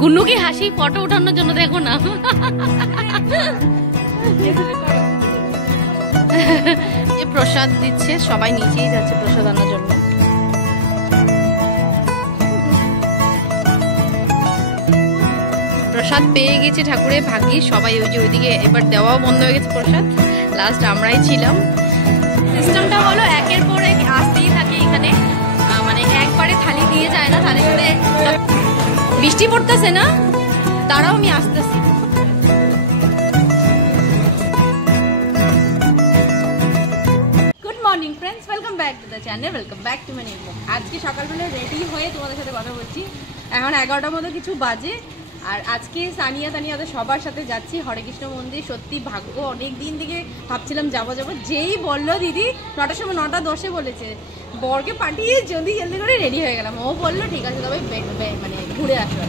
গুন্নু কি হাসি ফটো ওঠানোর জন্য দেখো না। যে প্রসাদ দিচ্ছে, সবাই নিচেই যাচ্ছে প্রসাদ আনার জন্য। প্রসাদ পেয়ে গেছে ঠাকুরের ভাগ্যে সবাই। ওই যে ওইদিকে এবার দেওয়াও বন্ধ হয়ে গেছে প্রসাদ, লাস্ট আমরাই ছিলাম। সিস্টেমটা হলো একের পর এক আসতেই থাকে এখানে, মানে একবারে থালি দিয়ে যায় না। তাদের সাথে বৃষ্টি পড়তেছে না, তারাও আমি আসতেছি। Good morning friends, welcome back to the channel, welcome back to my new blog. আজকে সকালবেলা রেডি হয়ে তোমাদের সাথে কথা বলছি। এখন 11টার মতো কিছু বাজে। আর আজকে সানিয়া তানিয়াদের সবার সাথে যাচ্ছি হরেকৃষ্ণ মন্দির। সত্যি ভাগ্য, অনেক দিন থেকে ভাবছিলাম যাবো। যেই বললো দিদি 9টার সময়, 9:10 বলেছে, বরকে পাঠিয়ে জলদি করে রেডি হয়ে গেলাম। ও বললো ঠিক আছে তবে মানে ঘুরে আসবে।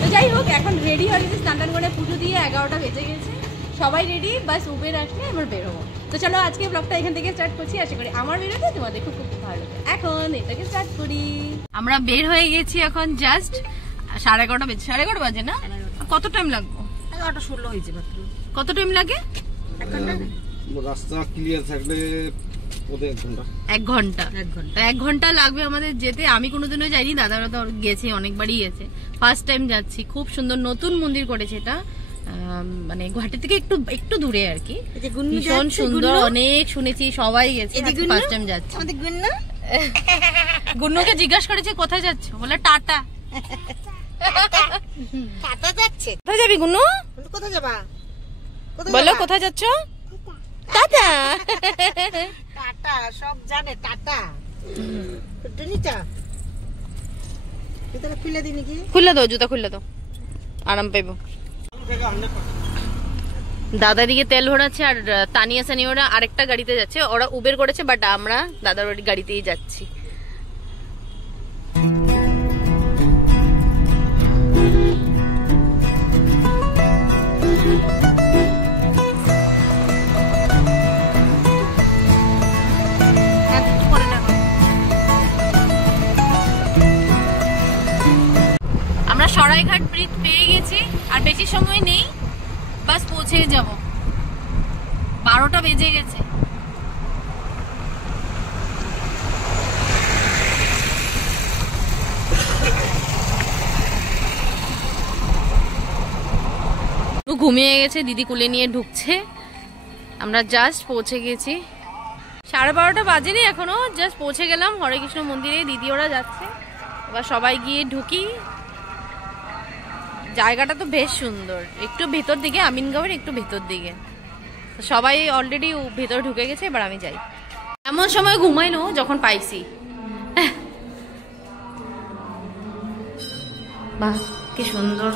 তো যাই হোক, এখন রেডি হয়ে গেছি, স্নান করে পুজো দিয়ে 11টা বেজে গেছে। সবাই রেডি, বাস উবের আসলে আমরা বের হবো। তো চলো আজকে ব্লগটা এখান থেকে স্টার্ট করছি। আশা করি আমার বেরোতে তোমাদের খুব খুব ভালো লাগে। এখন এটাকে স্টার্ট করি। আমরা বের হয়ে গেছি, এখন জাস্ট 11:30 বেজে। 11:30 বাজে না? কত টাইম লাগবে? 11:16 হয়েছে মাত্র। কত টাইম লাগে? রাস্তা ক্লিয়ার থাকলে 1 ঘন্টা। 1 ঘন্টা লাগবে আমাদের যেতে। আমি কোনোদিনও যাইনি, দাদারা তো গেছে, অনেকবারই গেছে। ফার্স্ট টাইম যাচ্ছি। খুব সুন্দর নতুন মন্দির করেছে এটা, মানে গুয়াহাটি থেকে একটু দূরে আর কি। ভীষণ সুন্দর, অনেক শুনেছি, সবাই গেছে, ফার্স্ট টাইম যাচ্ছি। গুন্নুকে জিজ্ঞাসা করেছে কোথায় যাচ্ছ, বলে টাটা। টাটা যাচ্ছে। কোথায় যাবি গুন্নু? কোথায় যাবা? বলো কোথায় যাচ্ছ? টাটা। টাটা সব জানে, টাটা। টুনিটা জুতা খুলে দিই নাকি? খুলে দাও, জুতা খুলে দাও, আরাম পাইবো। দাদা দিকে তেল ভরাচ্ছে, আর তানিয়া সানি ওরা আরেকটা গাড়িতে যাচ্ছে। ওরা উবের করেছে, বাট আমরা দাদার গাড়িতেই যাচ্ছি। আমরা সরাইঘাট ব্রিজ পেয়ে গেছি, আর বেশি সময় নেই, বাস পৌঁছে যাব। 12টা বেজে গেছে। ঘুমিয়ে গেছে, দিদি কুলে নিয়ে ঢুকছে। আমরা জাস্ট পৌঁছে গেছি। 12:30 বাজেনি এখনো, জাস্ট পৌঁছে গেলাম হরেকৃষ্ণ মন্দিরে। দিদি ওরা যাচ্ছে, এবার সবাই গিয়ে ঢুকি। জায়গাটা তো বেশ সুন্দর, একটু ভেতর দিকে, আমিনগাঁওয়ের একটু ভেতর দিকে। সবাই অলরেডি ভেতর ঢুকে গেছে, এবার আমি যাই। এমন সময় ঘুমাইলো যখন পাইছি। বাহ কি সুন্দর।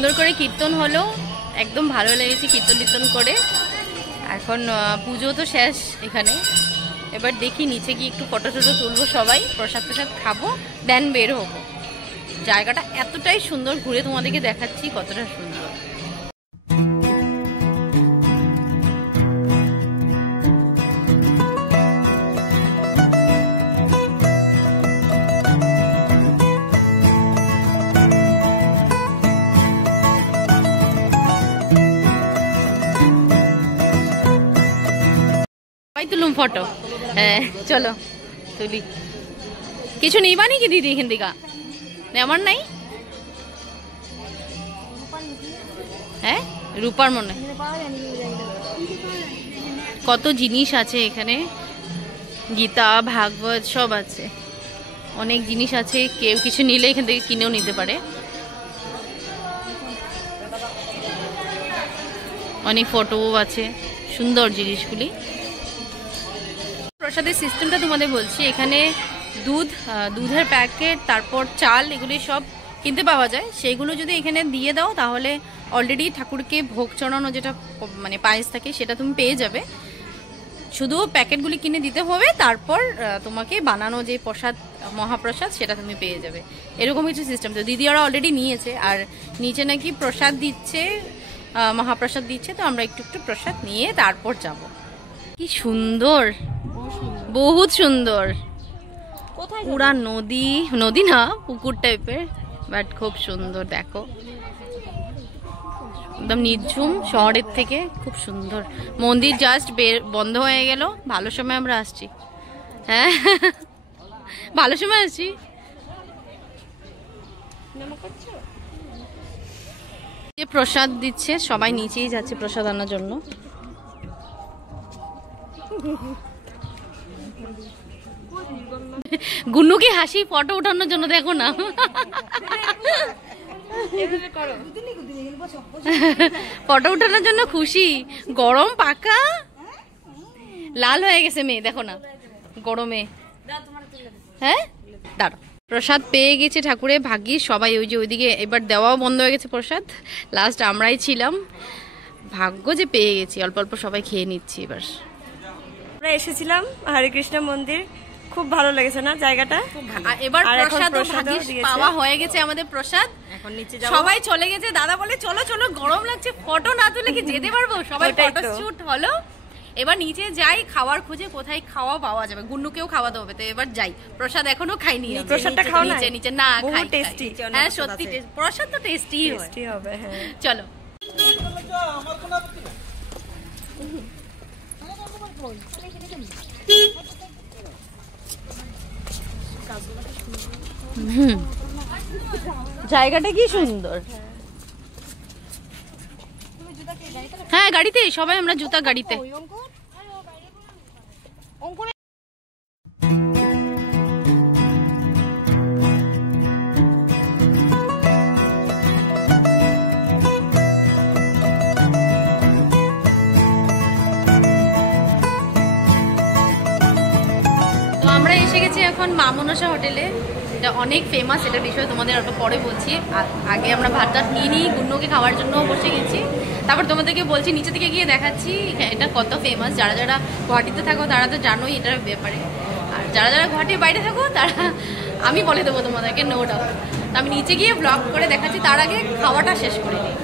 সুন্দর করে কীর্তন হলো, একদম ভালো লেগেছে কীর্তন টীর্তন করে। এখন পুজো তো শেষ এখানে, এবার দেখি নিচে গিয়ে একটু ফটো টটো তুলবো, সবাই প্রসাদ প্রসাদ খাবো, দেন বের হবো। জায়গাটা এতটাই সুন্দর, ঘুরে তোমাদেরকে দেখাচ্ছি কতটা সুন্দর। তুলুম ফটো, হ্যাঁ চলো তুলি। কিছু নিবা নাকি দিদি এখান থেকে? আমার নাই, হ্যাঁ রূপার মনে কত জিনিস আছে এখানে, গীতা ভাগবত সব আছে, অনেক জিনিস আছে। কেউ কিছু নিলে এখান থেকে কিনেও নিতে পারে। অনেক ফটোও আছে, সুন্দর জিনিসগুলি। প্রসাদের সিস্টেমটা তোমাদের বলছি, এখানে দুধের প্যাকেট, তারপর চাল, এগুলি সব কিনতে পাওয়া যায়। সেইগুলো যদি এখানে দিয়ে দাও তাহলে অলরেডি ঠাকুরকে ভোগ চড়ানো যেটা মানে পায়েস থাকে সেটা তুমি পেয়ে যাবে। শুধু প্যাকেটগুলি কিনে দিতে হবে, তারপর তোমাকে বানানো যে প্রসাদ মহাপ্রসাদ সেটা তুমি পেয়ে যাবে। এরকম কিছু সিস্টেম তো দিদি ওরা অলরেডি নিয়েছে। আর নিচে নাকি প্রসাদ দিচ্ছে, মহাপ্রসাদ দিচ্ছে, তো আমরা একটু একটু প্রসাদ নিয়ে তারপর যাব। কি সুন্দর, বহুত সুন্দর, পুরা নদী, নদী না পুকুর টাইপের, বাট খুব সুন্দর। দেখো একদম নির্ঝুম, শহরের থেকে খুব সুন্দর। মন্দির জাস্ট বন্ধ হয়ে গেল, ভালো সময় আমরা আসছি। হ্যাঁ ভালো সময় আসছি। প্রসাদ দিচ্ছে, সবাই নিচেই যাচ্ছে প্রসাদ আনার জন্য। গুন্নুকে হাসি ফটো ওঠানোর জন্য, দেখো না ফটো উঠানোর জন্য খুশি। গরম পাকা লাল হয়ে গেছে মেয়ে, দেখো না গরমে। হ্যাঁ দাঁড়ো, প্রসাদ পেয়ে গেছে ঠাকুরে, ভাগ্যিস সবাই ওই যে ওইদিকে এবার দেওয়াও বন্ধ হয়ে গেছে প্রসাদ, লাস্ট আমরাই ছিলাম। ভাগ্য যে পেয়ে গেছি, অল্প অল্প সবাই খেয়ে নিচ্ছি। এবার আমরা এসেছিলাম হরে কৃষ্ণ মন্দির, খুব ভালো লেগেছে না জায়গাটা? এবার প্রসাদ পাওয়া হয়ে গেছে আমাদের প্রসাদ, এখন নিচে যাবো। সবাই চলে গেছে, দাদা বলে চলো চলো গরম লাগছে, ফটো না তুলে কি যেতে পারবো? সবাই ফটো শুট হলো। এবার নিচে যাই খাওয়ার খুঁজে, কোথায় খাওয়া পাওয়া যাবে, গুন্নুকেও খাওয়াতে হবে। তো এবার যাই, প্রসাদ এখনো খাইনি। প্রসাদটা খাও না? নিচে নিচে না খাই, টেস্টি। হ্যাঁ সত্যি প্রসাদ তো টেস্টি হবে। চলো জায়গাটা কি সুন্দর। হ্যাঁ গাড়িতে সবাই আমরা জুতা গাড়িতে। আমরা এসে গেছি এখন মা মনসা হোটেলে, এটা অনেক ফেমাস, এটার বিষয়ে তোমাদের একটু পরে বলছি। আগে আমরা ভাত টাত নিয়ে নিই, গুন্নুকে খাওয়ার জন্য বসে গেছি, তারপর তোমাদেরকে বলছি, নিচে থেকে গিয়ে দেখাচ্ছি এটা কত ফেমাস। যারা যারা গুয়াহাটিতে থাকো তারা তো জানোই এটার ব্যাপারে, আর যারা যারা গুয়াহাটির বাইরে থাকো তারা আমি বলে দেবো তোমাদেরকে, নো ডাউট। আমি নিচে গিয়ে ব্লগ করে দেখাচ্ছি, তার আগে খাওয়াটা শেষ করে নিই।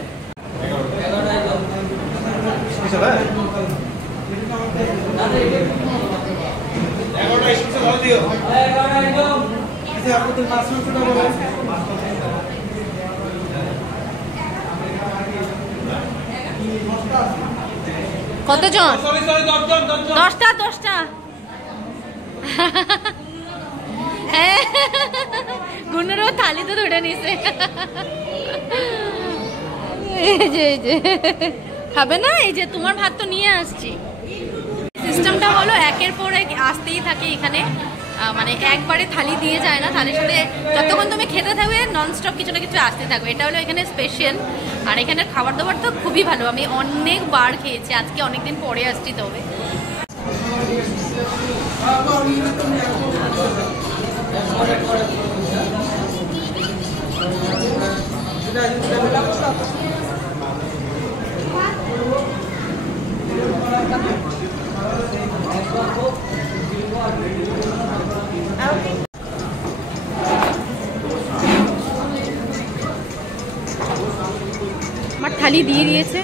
কতজন? 10টা। হ্যাঁ গুন্নুরও থালি তো ধরে নিছে। এই যে খাবে না? এই যে তোমার ভাত তো নিয়ে আসছি। সিস্টেমটা হলো একের পর এক আসতেই থাকে এখানে, মানে একবারে থালি দিয়ে যায় না, থালির সাথে যতক্ষণ তুমি খেতে থাকবে ননস্টপ কিছু না কিছু আসতে থাকবে। এটা হলো এখানে স্পেশাল। আর এখানে খাবার দাবার তো খুবই ভালো, আমি অনেকবার খেয়েছি, আজকে অনেকদিন পরে আসছি। তবে খালি দিয়ে দিয়েছে,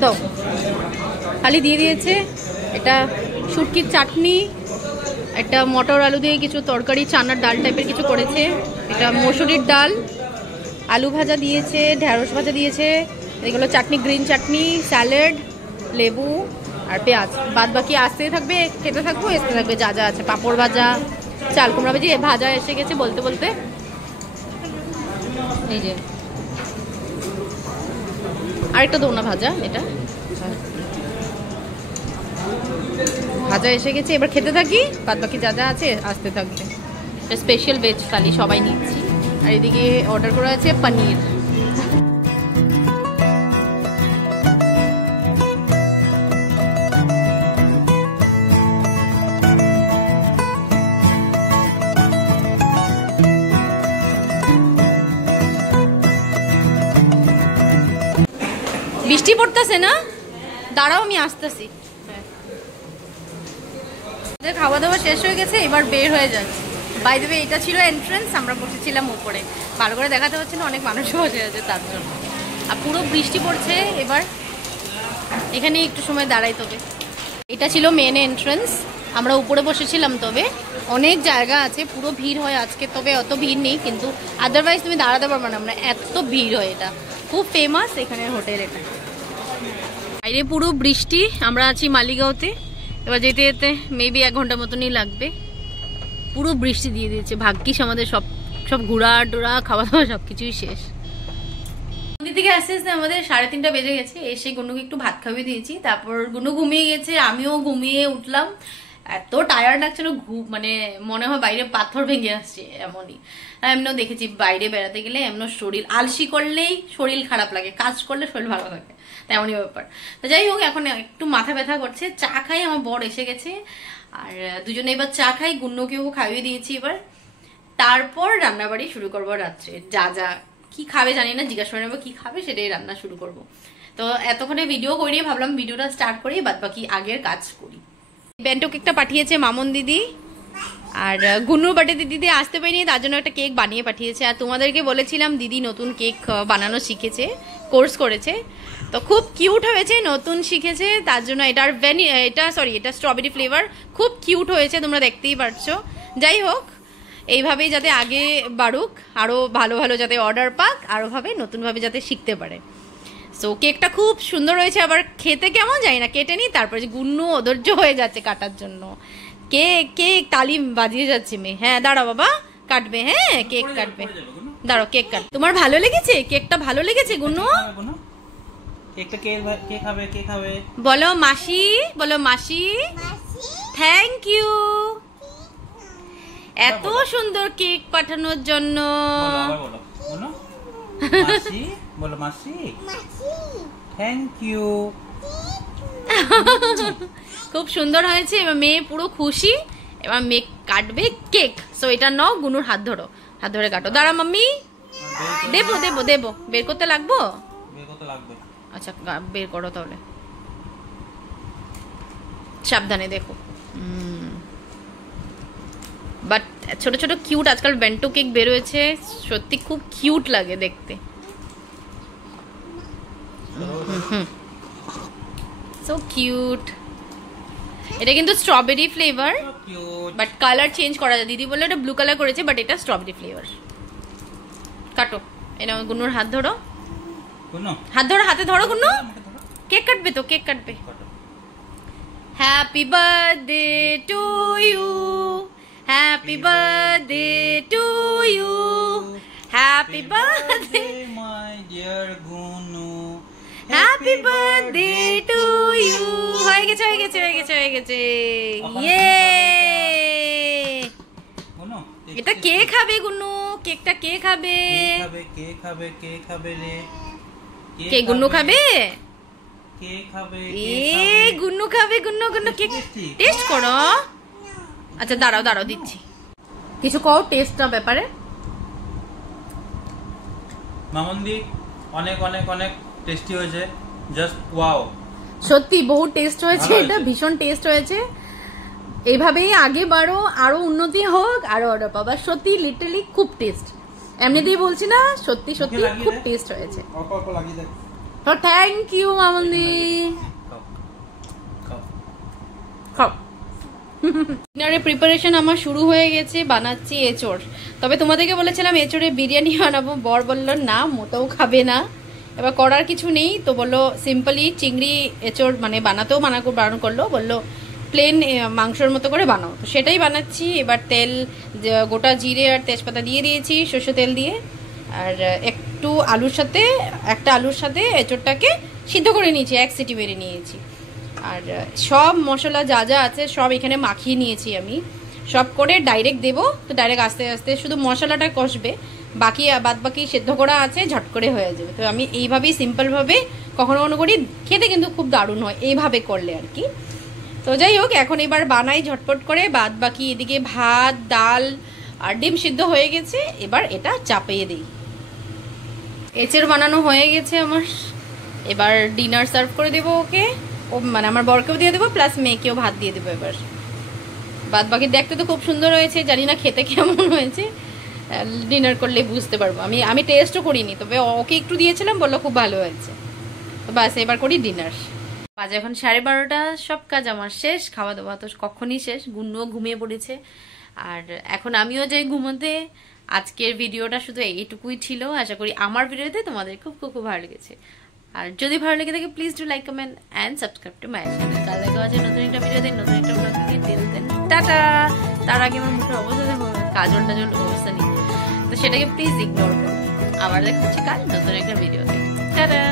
দাও, খালি দিয়ে দিয়েছে এটা শুটকির চাটনি, একটা মটর আলু দিয়ে কিছু তরকারি, চানার ডাল টাইপের কিছু করেছে, এটা মসুরির ডাল, আলু ভাজা দিয়েছে, ঢেঁড়স ভাজা দিয়েছে, এগুলো চাটনি, গ্রিন চাটনি, স্যালাড, লেবু আর পেঁয়াজ। বাদ বাকি আসতে থাকবে, খেতে থাকবো, আসতে থাকবে যা যা আছে, পাঁপড় ভাজা, চাল কুমড়া ভাজি ভাজা এসে গেছে বলতে বলতে। এই যে আরেকটা দোনা ভাজা, এটা ভাজা এসে গেছে, এবার খেতে থাকি, বাদ বাকি যা যা আছে আসতে থাকবে। স্পেশাল ভেজ থালি সবাই নিচ্ছি। আর এদিকে অর্ডার করা আছে পনির। বৃষ্টি পড়তেছে না, দাঁড়াও আমি আসতেছি। খাওয়া দাওয়া শেষ হয়ে গেছে, এবার বের হয়ে যাচ্ছে। বাই দ্য ওয়ে এটা ছিল এন্ট্রান্স, আমরা বসেছিলাম উপরে, ভালো করে দেখাতে হচ্ছে না, অনেক মানুষও বসে আছে তার জন্য। আর পুরো বৃষ্টি পড়ছে, এবার এখানে একটু সময় দাঁড়াই। তবে এটা ছিল মেন এন্ট্রান্স, আমরা উপরে বসেছিলাম, তবে অনেক জায়গা আছে, পুরো ভিড় হয় আজকে, তবে অত ভিড় নেই, কিন্তু আদারওয়াইজ তুমি দাঁড়াতে পারবে না, আমরা এত ভিড় হয়। এটা খুব ফেমাস এখানের হোটেল। এটা বাইরে পুরো বৃষ্টি, আমরা আছি মালিগাঁওতে, এবার যেতে যেতে মেবি 1 ঘন্টা মতনই লাগবে। পুরো বৃষ্টি দিয়ে দিয়েছে, ভাগ্যিস আমাদের সব ঘোরা টোরা খাওয়া দাওয়া সব কিছুই শেষ। মন্দির থেকে আস্তে আস্তে আমাদের 3:30 বেজে গেছে, এসে গুনুকে একটু ভাত খাইয়ে দিয়েছি, তারপর গুনু ঘুমিয়ে গেছে, আমিও ঘুমিয়ে উঠলাম। এত টায়ার্ড লাগছিল, মানে মনে হয় বাইরে পাথর ভেঙে আসছে এমনই। এমনও দেখেছি বাইরে বেড়াতে গেলে এমন শরীর আলসি করলেই শরীর খারাপ লাগে, কাজ করলে শরীর ভালো থাকে, তেমনই ব্যাপার। তো যাই হোক, এখন একটু মাথা ব্যথা করছে, চা খাই, আমার বর এসে গেছে, আর দুজনে এবার চা খাই, গুন্নুকেও খাইয়ে দিয়েছি এবার। তারপর রান্নাবাড়ি শুরু করবো রাত্রে, যা যা কি খাবে জানি না, জিজ্ঞাসা করে নেবো কি খাবে, সেটাই রান্না শুরু করব। তো এতক্ষণে ভিডিও করিয়ে ভাবলাম ভিডিওটা স্টার্ট করি, বাদ বাকি আগের কাজ করি। বেন্টো কেকটা পাঠিয়েছে মামন দিদি, আর গুন্নুর বার্থডে দিদি আসতে পারিনি, তার জন্য একটা কেক বানিয়ে পাঠিয়েছে। আর তোমাদেরকে বলেছিলাম দিদি নতুন কেক বানানো শিখেছে, কোর্স করেছে, তো খুব কিউট হয়েছে, নতুন শিখেছে, তার জন্য এটা স্ট্রবেরি ফ্লেভার, খুব কিউট হয়েছে, তোমরা দেখতেই পারছো। যাই হোক, এইভাবেই যাতে আগে বাড়ুক, আরো ভালো ভালো যাতে অর্ডার পাক, আরো ভাবে নতুনভাবে যাতে শিখতে পারে। সো কেকটা খুব সুন্দর হয়েছে, আবার খেতে কেমন জানি না, কেটে নি, তারপরে গুন্নু অধৈর্য হয়ে যাচ্ছে কাটার জন্য, কেক তালি বাজিয়ে যাচ্ছে মেয়ে। হ্যাঁ দাঁড়াও বাবা, কাটবে, হ্যাঁ কেক কাটবে, দাঁড়াও কেক কাট। তোমার ভালো লেগেছে কেকটা? ভালো লেগেছে গুন্নু? বলো মাসি, বলো মাসি, থ্যাংক ইউ এত সুন্দর কেক পাঠানোর জন্য। বলো মাসি, থ্যাংক ইউ। খুব সুন্দর হয়েছে, এবার মেয়ে পুরো খুশি, এবার মেয়ে কাটবে কেক। সো এটা নাও, গুনুর হাত ধরো, হাত ধরে কাটো। দাঁড়া মাম্মি, দেবো দেবো দেবো, বের করতে লাগবো, আচ্ছা বের করো তাহলে, সাবধানে দেখো। বাট ছোট ছোট কিউট আজকাল বেন্টো কেক বেরোয়েছে, সত্যি খুব কিউট লাগে দেখতে। So cute. এটা কিন্তু strawberry flavour, but colour change করা যায়। দিদি বললো এটা ব্লু কালার করেছে, বাট এটা স্ট্রবেরি ফ্লেভার। কাটো, এটা গুন্নুর হাত ধরো, হাত ধরো, হাতে ধরো গুন্নু, কেক কাটবে তো, কেক কাটবে। Happy birthday to you, happy birthday to you, happy birthday my dear Gunu, happy birthday to you. হয়ে গেছে হয়ে গেছে হয়ে গেছে হয়ে গেছে, ইয়ে। এটা কে খাবে গুন্নু? কেকটা কে খাবে? কে খাবে কে খাবে রে? কে গুন্নু খাবে? কে খাবে? এ গুন্নু খাবে, গুন্নু গুন্নু কেক টেস্ট করো। আচ্ছা দাঁড়াও দাঁড়াও দিচ্ছি, কিছু কও টেস্টটা ব্যাপারে। মামন্দি অনেক অনেক অনেক টেস্টি হয়েছে, জাস্ট ওয়াও, সত্যি বহু টেস্ট হয়েছে, এটা ভীষণ টেস্ট হয়েছে। এইভাবেই আগে বাড়ো, আরো উন্নতি হোক, আরো অর্ডার পাবা। সত্যি লিটারালি খুব টেস্ট, এমনিতেই বলছি না, সত্যি সত্যি খুব টেস্ট হয়েছে। তো থ্যাংক ইউ মামুনি। খাও। ডিনারের প্রিপারেশন আমার শুরু হয়ে গেছে, বানাচ্ছি এঁচড়। তবে তোমাদেরকে বলেছিলাম এঁচড়ের বিরিয়ানি বানাবো, বর বললো না মোটেও খাবে না, এবার করার কিছু নেই তো বললো সিম্পলি চিংড়ি এঁচড় মানে বানাতেও বারণ করলো, বললো প্লেন মাংসের মতো করে বানাও, তো সেটাই বানাচ্ছি। এবার তেল গোটা জিরে আর তেজপাতা দিয়ে দিয়েছি সর্ষে তেল দিয়ে, আর একটু একটা আলুর সাথে এঁচড়টাকে সিদ্ধ করে নিয়েছি, 1 সিটি মেরে নিয়েছি। আর সব মশলা যা যা আছে সব এখানে মাখিয়ে নিয়েছি আমি, সব করে ডাইরেক্ট দেবো, তো ডাইরেক্ট আস্তে আস্তে শুধু মশলাটা কষবে, বাদ বাকি সেদ্ধ করা আছে, ঝট করে হয়ে যাবে। তো আমি এইভাবেই সিম্পলভাবে কখনো কখনো করি, খেতে কিন্তু খুব দারুণ হয় এইভাবে করলে আর কি। তো যাই হোক, এখন এবার বানাই ঝটপট করে, বাদ বাকি এদিকে ভাত ডাল আর ডিম সিদ্ধ হয়ে গেছে, এবার এটা চাপিয়ে দিই। এঁচড় বানানো হয়ে গেছে আমার, এবার ডিনার সার্ভ করে দেবো ওকে, ও মানে আমার বরকেও দিয়ে দেবো, প্লাস মেয়েকেও ভাত দিয়ে দেবো। এবার বাদ বাকি দেখতে তো খুব সুন্দর হয়েছে, জানি না খেতে কেমন হয়েছে, ডিনার করলে বুঝতে পারবো। আমি টেস্টও করিনি, তবে ওকে একটু দিয়েছিলাম, বললো খুব ভালো হয়েছে। তো বাস এবার করি ডিনার। বাজে এখন 12:30, সব কাজ আমার শেষ, খাওয়া দাওয়া তো কখনই শেষ, গুন্নুও ঘুমিয়ে পড়েছে, আর এখন আমিও যাই ঘুমোতে। আজকের ভিডিওটা শুধু এইটুকুই ছিল, আশা করি আমার ভিডিওতে তোমাদের খুব খুব ভালো লেগেছে। আর যদি ভালো লেগে থাকে please do like comment and subscribe to my channel. কাল দেখা হচ্ছে নতুন একটা ভিডিওতে, নতুন একটা ব্লগ দিয়ে। Till then tata. তার আগে আমার মুখের অবস্থা দেখো, কাজল টাজল অবস্থা নেই, তো সেটাকে প্লিজ ইগনোর করো। আবার দেখা হচ্ছে কাল নতুন একটা ভিডিওতে। টাটা।